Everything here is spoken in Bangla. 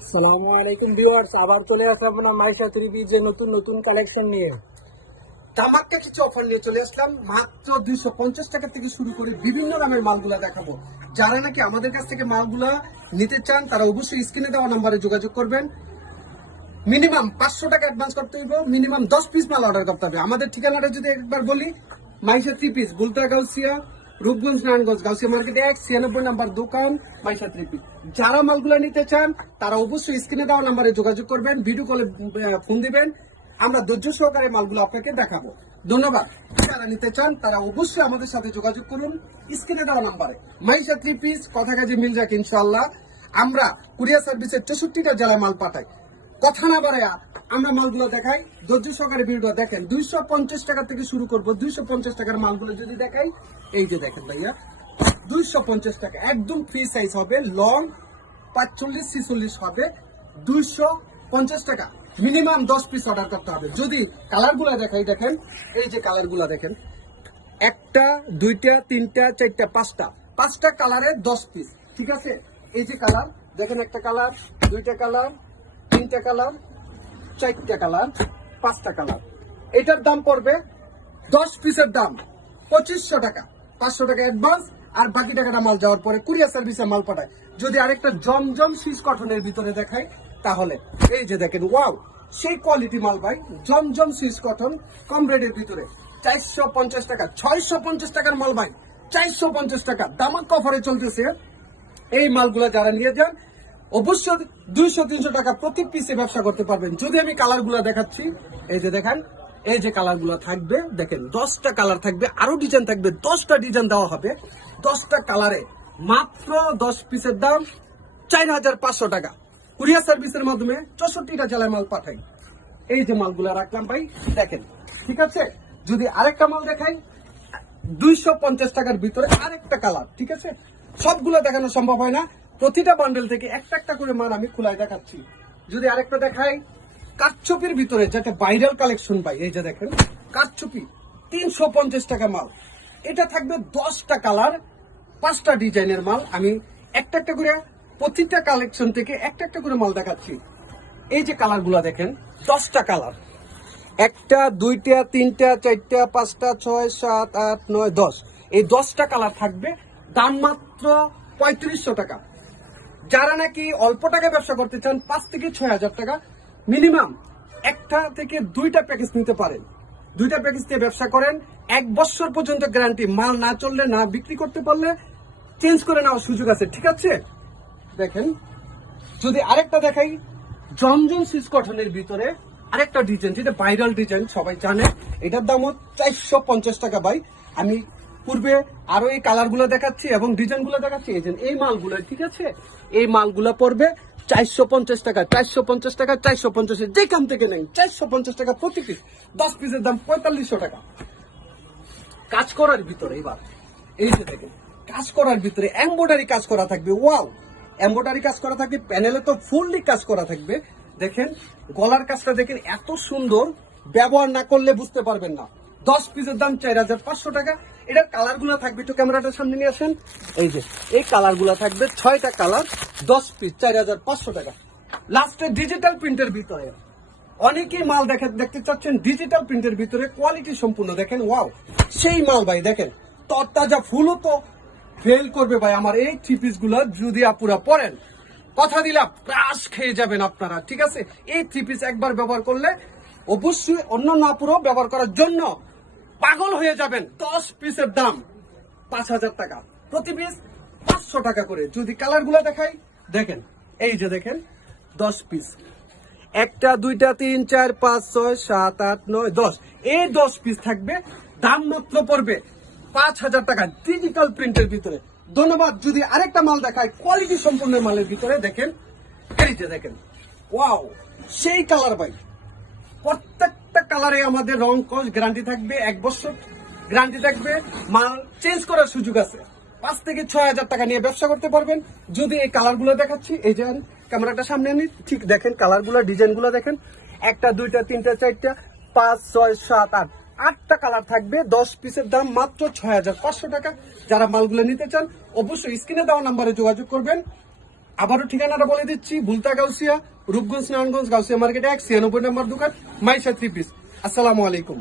আসসালামু আলাইকুম ভিউয়ার্স, আবার চলে আসলাম না মাইশা থ্রি পিসের নতুন নতুন কালেকশন নিয়ে। ধামাকা কিছু অফার নিয়ে চলে আসলাম। মাত্র 250 টাকা থেকে শুরু করে বিভিন্ন দামের মালগুলা দেখাবো। যারা নাকি আমাদের কাছ থেকে মালগুলা নিতে চান তারা অবশ্যই স্ক্রিনে দেওয়া নাম্বারে যোগাযোগ করবেন। মিনিমাম 500 টাকা অ্যাডভান্স করতে হইব, মিনিমাম 10 পিস মাল অর্ডার করতে হবে। আমাদের ঠিকানাটা যদি একবার বলি, মাইশা থ্রি পিস, বুলতা গাউসিয়া, রূপগঞ্জ, নারায়ণগঞ্জ, গাউসিয়া মার্কেটে 96 নাম্বার দোকান, মাইশা থ্রি পিস। যারা মালগুলা নিতে চান তারা অবশ্যই স্ক্রিনে দেওয়া নাম্বারে যোগাযোগ করবেন, ভিডিও কলে ফোন দিবেন, আমরা ধৈর্য সহকারে মালগুলো আপনাকে দেখাবো। ধন্যবাদ। যারা নিতে চান তারা অবশ্যই আমাদের সাথে যোগাযোগ করুন স্ক্রিনে দেওয়া নাম্বারে। মাইশা থ্রি পিস, কথা কাজে মিল যাক ইনশাআল্লাহ। আমরা কুরিয়ার সার্ভিসের 64টা জেলায় মাল পাঠাই। কথা না বাড়ায়া আমরা মালগুলো দেখাই, ধৈর্য সহকারে ভিডিও দেখেন। 250 টাকা থেকে শুরু করবো। 250 টাকার মালগুলো যদি দেখাই, এই যে দেখেন ভাইয়া, 250 টাকা একদম ফ্রি সাইজ হবে, লং 45-46 হবে, 250 টাকা। মিনিমাম 10 পিস অর্ডার করতে হবে। যদি কালারগুলো দেখাই, দেখেন এই যে কালারগুলো দেখেন, একটা, দুইটা, তিনটা, চারটা, পাঁচটা কালারে 10 পিস। ঠিক আছে, এই যে কালার দেখেন, একটা কালার, দুইটা কালার, তিনটা কালার, চারটা কালার, পাঁচটা কালার। এটার দাম পড়বে 10 পিসের দাম 2500 টাকা। 500 টাকা অ্যাডভান্স, আর বাকি টাকাটা মাল যাওয়ার পরে কুরিয়ার সার্ভিসে মাল পাঠায়। যদি আরেকটা জমজম শীষ কটনের ভিতরে দেখাই, তাহলে এই যে দেখেন, ওয়াও, সেই কোয়ালিটি মাল ভাই, জমজম শীষ কটন, কম রেটের ভিতরে 450 টাকা। 650 টাকার মাল ভাই, 450 টাকা দামাক অফারে চলতেছে। এই মালগুলো যারা নিয়ে যান অবশ্যই 200-300 টাকা প্রতি পিসে ব্যবসা করতে পারবেন। যদি আমি কালারগুলো দেখাচ্ছি, এই যে দেখেন, এই যে কালারগুলো থাকবে, দেখেন 10টা কালার থাকবে, আরো ডিজাইন থাকবে, 10টা ডিজাইন দেওয়া হবে। 10টা কালারে মাত্র 10 পিসের দাম 4500 টাকা। কুরিয়ার সার্ভিসের মাধ্যমে 64টা জেলায় মাল পাঠাই। এই যে মালগুলো রাখলাম ভাই, দেখেন। ঠিক আছে, যদি আরেকটা মাল দেখাই, 250 টাকার ভিতরে আরেকটা কালার। ঠিক আছে, সবগুলো দেখানো সম্ভব হয় না, প্রতিটা বান্ডেল থেকে একটা একটা করে মাল আমি খোলাই দেখাচ্ছি। যদি আরেকটা দেখাই, কাঠচুপির ভিতরে যেটা ভাইরাল কালেকশন ভাই, এই যে দেখেন কাঠচুপি, 350 টাকা মাল। এটা থাকবে 10টা কালার, 5টা ডিজাইনের মাল। আমি একটা একটা করে প্রতিটা কালেকশন থেকে একটা একটা করে মাল দেখাচ্ছি। এই যে কালারগুলো দেখেন, 10টা কালার, একটা, দুইটা, তিনটা, চারটা, পাঁচটা, 6, 7, 8, 9, 10। এই 10টা কালার থাকবে, দাম মাত্র 3500 টাকা। যারা নাকি অল্প টাকা ব্যবসা করতে চান, 5 থেকে 6000 টাকা মিনিমাম, একটা থেকে দুইটা প্যাকেজ নিতে পারেন। দুইটা প্যাকেজ দিয়ে ব্যবসা করেন, 1 বছর পর্যন্ত গ্যারান্টি। মাল না চললে, না বিক্রি করতে পারলে চেঞ্জ করে নেওয়ার সুযোগ আছে। ঠিক আছে, দেখেন। যদি আরেকটা দেখাই, জমজম সিস কটনের ভিতরে আরেকটা ডিজাইন, যেটা ভাইরাল ডিজাইন, সবাই জানে। এটার দাম 450 টাকা ভাই। আমি পূর্বে আরো এই কালার গুলো দেখাচ্ছি এবং ডিজাইন গুলো দেখাচ্ছি। এই মালগুলো, ঠিক আছে, এই মালগুলো পড়বে 450 টাকা। 450 টাকা, 450, যেখান থেকে নেই 450 টাকা প্রতি পিস। 10 পিসের দাম 4500 টাকা। কাজ করার ভিতরে এবার এই যে দেখেন, কাজ করার ভিতরে এমব্রয়ডারি কাজ করা থাকবে। ওয়াও, এমব্রয়ডারি কাজ করা থাকবে, প্যানেলে তো ফুললি কাজ করা থাকবে। দেখেন গলার কাজটা দেখেন, এত সুন্দর, ব্যবহার না করলে বুঝতে পারবেন না। 10 পিসের দাম 4500 টাকা। এটার কালার গুলো থাকবে, একটু ক্যামেরাটার সামনে নিয়ে আসেন। এই যে এই কালার গুলো থাকবে, 6টা কালার, 10 পিস, 4500 টাকা। লাস্টে ডিজিটাল প্রিন্টের ভিতরে অনেকেই মাল দেখতে চাচ্ছেন, ডিজিটাল প্রিন্টের ভিতরে কোয়ালিটি সম্পূর্ণ। দেখেন, ওয়াও, সেই মাল ভাই, দেখেন তরতাজা, ফুলও তো ফেল করবে ভাই আমার এই থ্রি পিস গুলো যদি আপুরা পরেন। কথা দিলাম, ক্রাশ খেয়ে যাবেন আপনারা। ঠিক আছে, এই থ্রি পিস একবার ব্যবহার করলে অবশ্যই অন্যান্য আপুরাও ব্যবহার করার জন্য পাগল হয়ে যাবেন। 10 পিসের দাম 5000 টাকা, প্রতি পিস 500 টাকা করে। যদি কালার গুলো দেখাই, দেখেন এই যে দেখেন, 10 পিস, একটা, দুইটা, 3, 4, 5, 6, 7, 8, 9, 10। এই 10 পিস থাকবে, দাম মাত্র পড়বে 5000 টাকা, ডিজিটাল প্রিন্টের ভিতরে। ধন্যবাদ। যদি আরেকটা মাল দেখায় কোয়ালিটি সম্পূর্ণ মালের ভিতরে, দেখেন এই যে দেখেন, ওয়াও, সেই কালার ভাই। প্রত্যেকটা কালারে আমাদের রং কস গ্যারান্টি থাকবে, 1 বছর গ্যারান্টি থাকবে। মাল চেঞ্জ করার সুযোগ আছে। 5 থেকে 6000 টাকা নিয়ে ব্যবসা করতে পারবেন। যদি এই কালারগুলো দেখাচ্ছি, এই যে ক্যামেরাটা সামনে আনি, ঠিক দেখেন কালারগুলো, ডিজাইনগুলো দেখেন, একটা, দুইটা, তিনটা, চারটা, 5, 6, 7, 8, 8টা কালার থাকবে। 10 পিসের দাম মাত্র 6500 টাকা। যারা মালগুলো নিতে চান অবশ্যই স্ক্রিনে দেওয়া নাম্বারে যোগাযোগ করবেন। আবারও ঠিকানাটা বলে দিচ্ছি, বুলতা গাউসিয়া, রূপগঞ্জ নারায়ণগঞ্জ গাউসিয়া মার্কেট 1 96 নম্বর দোকান, মাইশা 3 পিস। আসসালামু আলাইকুম।